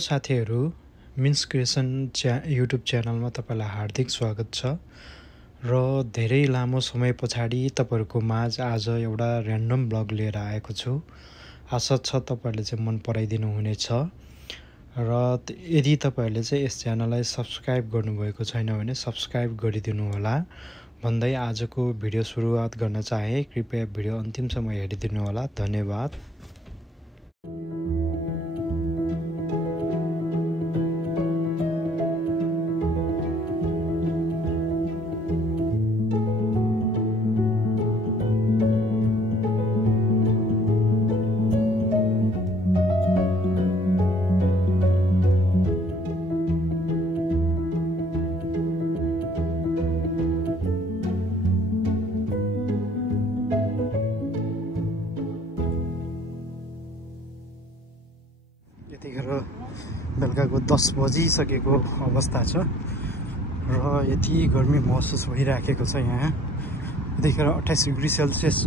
साथीहरू, means creation YouTube च्यानलमा तपाईलाई हार्दिक स्वागत छ र धेरै लामो समय पछाडि तपाईहरुको माझ आज एउटा र्यान्डम ब्लग लिएर आएको छु। आशा छ तपाईहरुले चाहिँ मन पराइदिनु हुनेछ र यदि तपाईहरुले चाहिँ यस च्यानललाई सब्स्क्राइब गर्नुभएको छैन भने सब्स्क्राइब गरिदिनु होला भन्दै आजको भिडियो सुरुवात गर्न चाहे। कृपया भिडियो अन्तिमसम्म हेरिदिनु होला। धन्यवाद। यतिखेर बेलुकाको 10 बजिसकेको अवस्था छ र यति गर्मी महसुस भइराखेको छ। यहाँ यतिखेर 28 डिग्री सेल्सियस छ।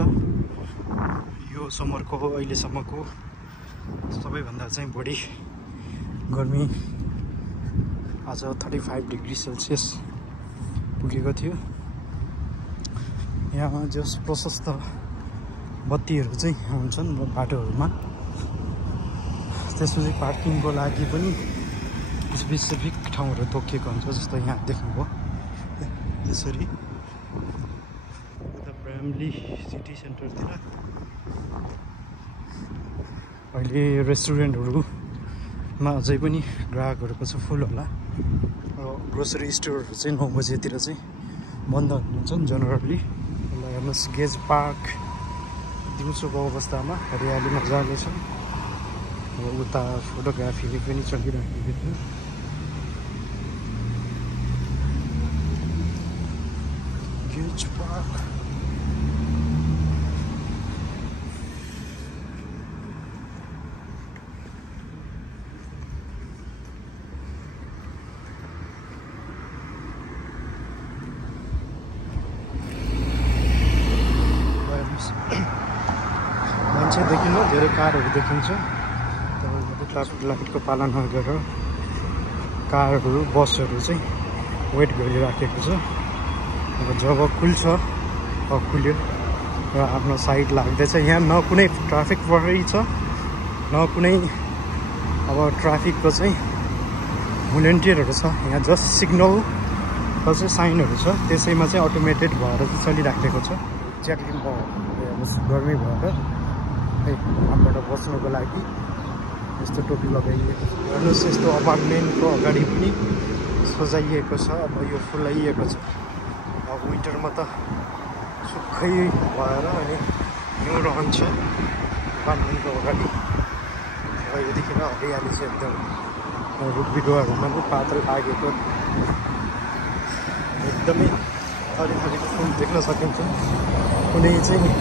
यो समरको अहिलेसम्मको सबैभन्दा चाहिँ बढी गर्मी आज 35 डिग्री सेल्सियस पुगेको थियो। यहाँ जस प्रशस्त बत्तीहरू चाहिँ हुन्छन् बाटोहरूमा, त्यसपछि पार्किङको लागि पनि स्पेसिफिक ठाउँहरू तोकिएको हुन्छ। जस्तो यहाँ देख्नुभयो त्यसरी ब्राम्ली सिटी सेन्टरतिर अहिले रेस्टुरेन्टहरूमा अझै पनि ग्राहकहरूको चाहिँ फुल होला। र ग्रोसरी स्टोरहरू चाहिँ 9 बजेतिर चाहिँ बन्द हुन्छन् जनरली। हेर्नुहोस् गेज पार्क दिउँसोको अवस्थामा हरियाली मजाले छ। उता फोटोग्राफी पनि चलिरहेको थियो। गेज पार्क मान्छे देखिन्न, धेरै कारहरू देखिन्छ। ट्राफिक लाइटको पालना गरेर कारहरू बसहरू चाहिँ वेट गरिराखेको छ। अब जब खुल्छ खुल्यो र आफ्नो साइड लाग्दैछ। यहाँ न कुनै ट्राफिक प्रहरी छ न कुनै अब ट्राफिकको चाहिँ भोलिन्टियरहरू छ। यहाँ जस्ट सिग्नलको चाहिँ साइनहरू छ, त्यसैमा चाहिँ अटोमेटेड भएर चाहिँ चलिराखेको छ। एक्ज्याक्टली म गर्मी भएर हामीबाट बस्नुको लागि यस्तो टोपी लगाइएको छ। हेर्नुहोस् यस्तो अपार्टमेन्टको अगाडि पनि सजाइएको छ। अब यो फुलाइएको छ। अब विन्टरमा त सुक्खै भएर अनि हिउँ रहन्छ अपार्टमेन्टको अगाडि। अब यतिखेर हरियाली छ एकदम। रुख बिरुवाहरूमा पनि पात लागेको एकदमै थरी थरीको फुल देख्न सकिन्छ। कुनै चाहिँ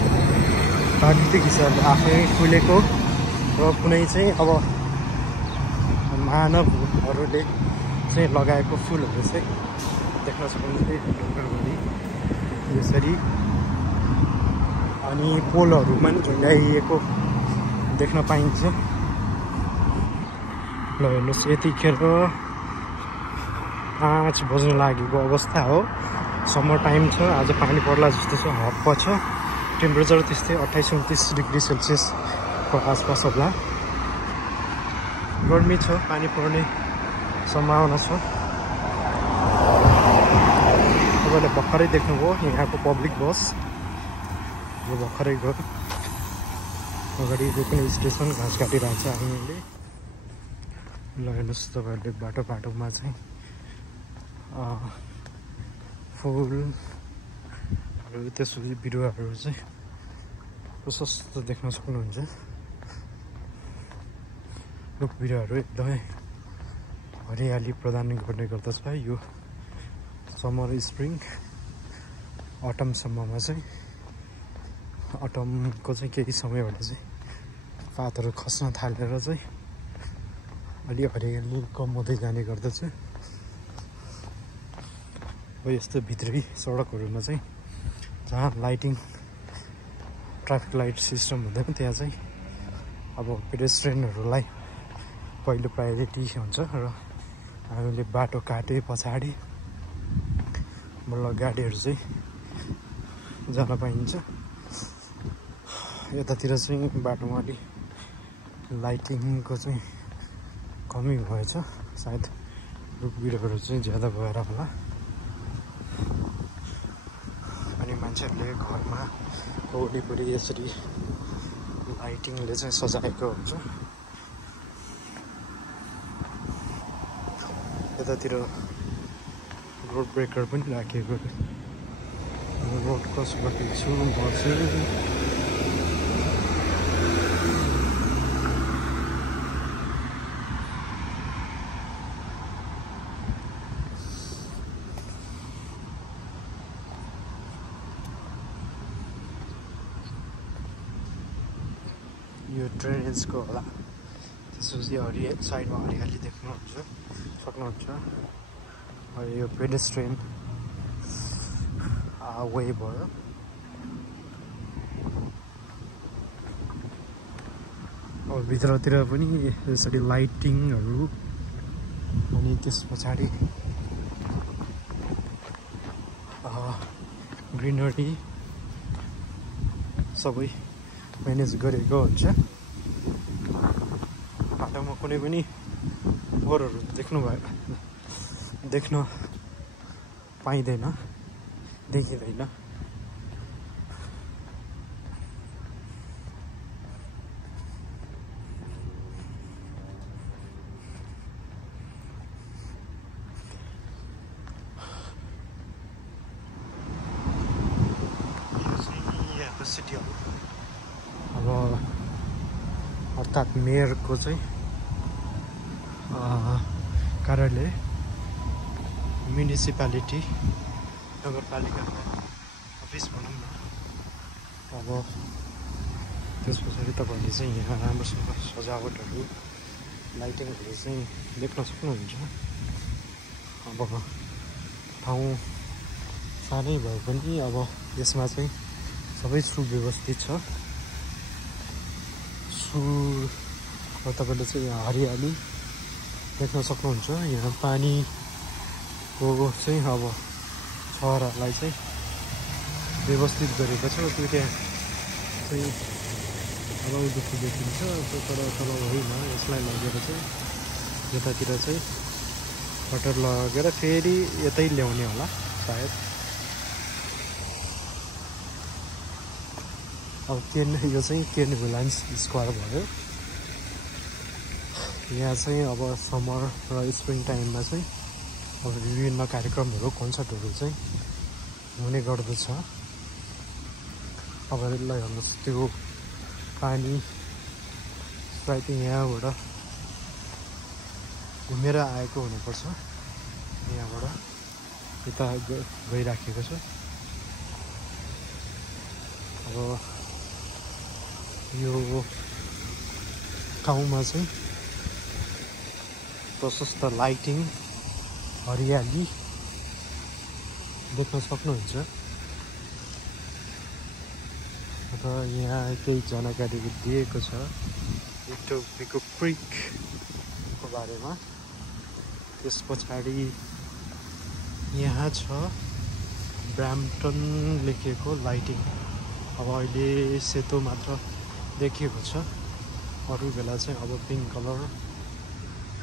प्राकृतिक हिसाबले आफै फुलेको र कुनै चाहिँ अब मानवहरूले चाहिँ लगाएको फुलहरू चाहिँ देख्न सकिन्छ यसरी। अनि पोलहरूमा पनि झुन्ड्याइएको देख्न पाइन्छ। ल हेर्नुहोस् यतिखेर 5 बज्न लागेको अवस्था हो। समर टाइम छ। आज पानी पर्ला जस्तो छ। हप्प छ। टेम्परेचर त्यस्तै 28-29 डिग्री सेल्सियसको आसपास होला। गर्मी छ, पानी पर्ने सम्भावना छ। तपाईँले भर्खरै देख्नुभयो यहाँको पब्लिक बस। यो भर्खरै गयो। अगाडि कुनै स्टेसन घाँस काटिरहेको छ हामीले। ल हेर्नुहोस् तपाईँहरूले बाटो बाटोमा चाहिँ फुलहरू त्यसपछि बिरुवाहरू चाहिँ प्रशस्त देख्न सक्नुहुन्छ। रुख बिरुवाहरू एकदमै हरियाली प्रदान गर्ने गर्दछ। यो समर स्प्रिङ अटमसम्ममा चाहिँ अटमको चाहिँ केही समयबाट चाहिँ पातहरू खस्न थालेर चाहिँ अलि हरियाली कम हुँदै जाने गर्दछ। अब यस्तो भित्री सडकहरूमा चाहिँ जहाँ लाइटिङ ट्राफिक लाइट सिस्टम हुँदैन त्यहाँ चाहिँ अब पेडेस्ट्रियनहरूलाई पहिलो प्रायोरिटी हुन्छ र हामीले बाटो काटे पछाडि बल्ल गाडीहरू चाहिँ जान पाइन्छ। यतातिर चाहिँ बाटोमा अलि लाइटिङको चाहिँ कमी भएछ, सायद रुख बिरुवाहरू चाहिँ ज्यादा भएर होला। अनि मान्छेहरूले घरमा वरिपरि यसरी लाइटिङले चाहिँ सजाएको हुन्छ। यतातिर रोड ब्रेकर पनि राखिएको, रोड क्रस गरेको छु म चाहिँ। यो ड्रेनेजको होला, त्यसपछि साइडमा हरियाली सक्नुहुन्छ। यो पेडेस्ट्रियन वे भयो। अब भित्रतिर पनि यसरी लाइटिङहरू, अनि त्यस पछाडि ग्रिनरी सबै म्यानेज गरेको हुन्छ। बाटोमा कुनै पनि फोहोरहरू देख्न पाइँदैन, देखिँदैन। सिटी हल अब अर्थात् मेयरको चाहिँ कार्यालय, म्युनिसिपालिटी नगरपालिकाको अफिस भनौँ न। अब त्यस पछाडि तपाईँहरूले चाहिँ यहाँ राम्रोसँग सजावटहरू, लाइटिङहरू चाहिँ देख्न सक्नुहुन्छ। अब ठाउँ सानै भए पनि अब यसमा चाहिँ सबै सुव्यवस्थित छ। तपाईँले चाहिँ यहाँ हरियाली देख्न सक्नुहुन्छ। यहाँ पानीको चाहिँ अब छहरालाई चाहिँ व्यवस्थित गरेको छ। त्यो त्यहाँ चाहिँ अगाउदेखि देखिन्छ, तर तल होइन, यसलाई लगेर चाहिँ यतातिर चाहिँ वाटर लगेर फेरि यतै ल्याउने होला सायद। अब यो चाहिँ केन भिलान्स स्क्वायर भयो। यहाँ चाहिँ अब समर र स्प्रिङ टाइममा चाहिँ अब विभिन्न कार्यक्रमहरू, कन्सर्टहरू चाहिँ हुने गर्दछ। अब यसलाई हेर्नुहोस्, त्यो पानी सायद यहाँबाट घुमेर आएको हुनुपर्छ, यहाँबाट यता गइराखेको छ। अब यो ठाउँमा चाहिँ प्रशस्त लाइटिङ, हरियाली देख्न सक्नुहुन्छ। र यहाँ केही जानकारी दिएको छ इटोपिको क्रिकको बारेमा। त्यस पछाडि यहाँ छ ब्राम्पटन लेखिएको लाइटिङ। अब अहिले सेतो मात्र देखिएको छ, अरू बेला चाहिँ अब पिङ्क कलर,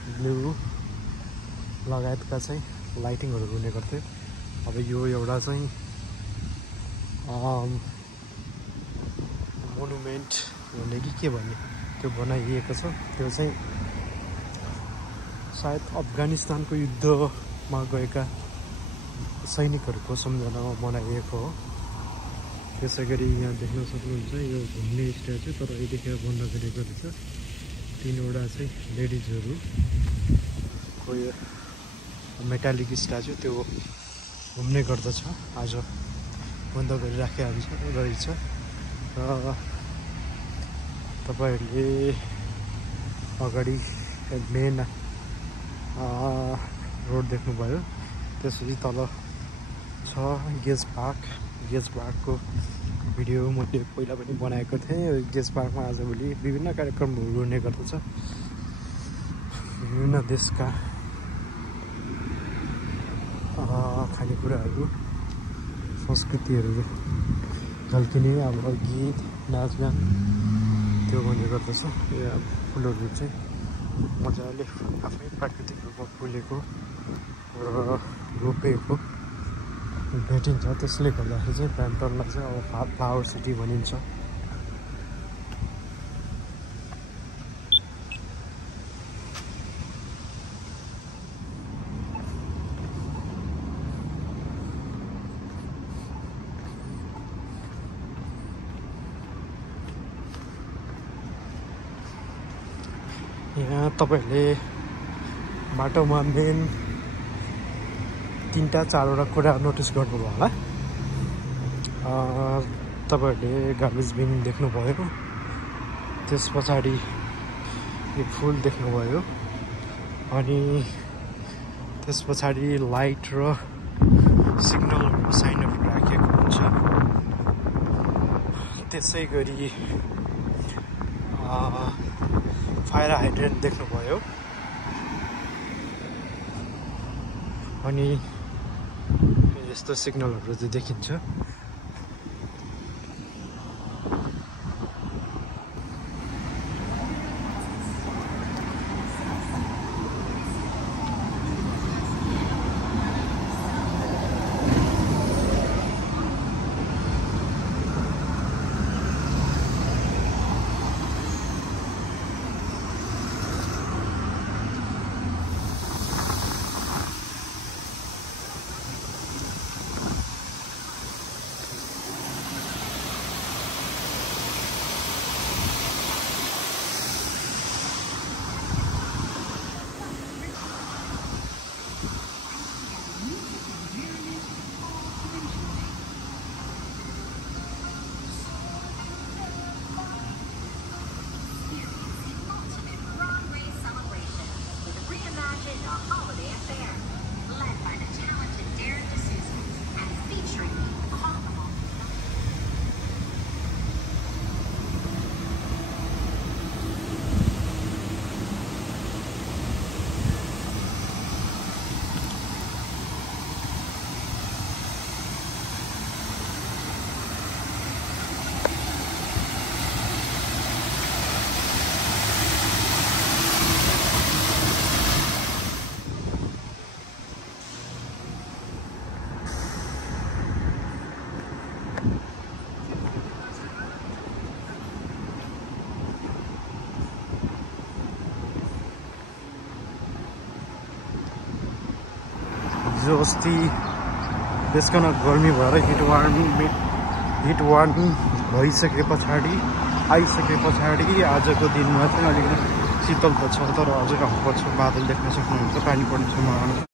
ब्लू लगायतका चाहिँ लाइटिङहरू हुने गर्थ्यो। अब यो एउटा चाहिँ मोनुमेन्ट भन्ने कि के भन्ने त्यो बनाइएको छ। त्यो चाहिँ सायद अफगानिस्तानको युद्धमा गएका सैनिकहरूको सम्झनामा बनाइएको हो। त्यसै गरी यहाँ देख्न सक्नुहुन्छ यो घुम्ने स्ट्याचु, तर यतिखेर बन्द गरेको रहेछ। तीनवटा चाहिँ लेडिजहरू को मेटालिक स्ट्याचु त्यो घुम्ने गर्दछ, आज बन्द गरिराखेको रहेछ। र तपाईँहरूले अगाडि मेन रोड देख्नुभयो, त्यसपछि तल छ गेज पार्कको भिडियो मैले पहिला पनि बनाएको थिएँ। गेज पार्कमा आजभोलि विभिन्न कार्यक्रमहरू हुने गर्दछ। विभिन्न देशका खानेकुराहरू संस्कृतिहरू झल्किने अब गीत नाचगान त्यो भन्ने गर्दछ। यो फुलहरू चाहिँ मजाले आफ्नै प्राकृतिक रूपमा फुलेको र रोपेको भेटिन्छ। त्यसले गर्दाखेरि चाहिँ ब्राम्पटनलाई चाहिँ अब फ्लावर सिटी भनिन्छ। यहाँ तपाईहरूले बाटोमा मेन 3-4वटा कुरा नोटिस गर्नुभयो होला। तपाईहरूले गार्बेज बिन देख्नुभयो, त्यस पछाडि यो फुल देख्नुभयो, अनि त्यस पछाडि लाइट र सिग्नलहरूको साइनहरू राखिएको हुन्छ। त्यसै गरी फायर हाइड्रेन्ट देख्नुभयो, अनि यस्तो सिग्नलहरू चाहिँ देखिन्छ। हिजो अस्ति त्यसकन गर्मी भएर हिट वार्मिङ भइसके पछाडि आजको दिनमा चाहिँ अलिकति शीतल त छ, तर अझै हल्का छ। बादल देख्न सक्नुहुन्छ, पानी पर्ने सम्भावना छ।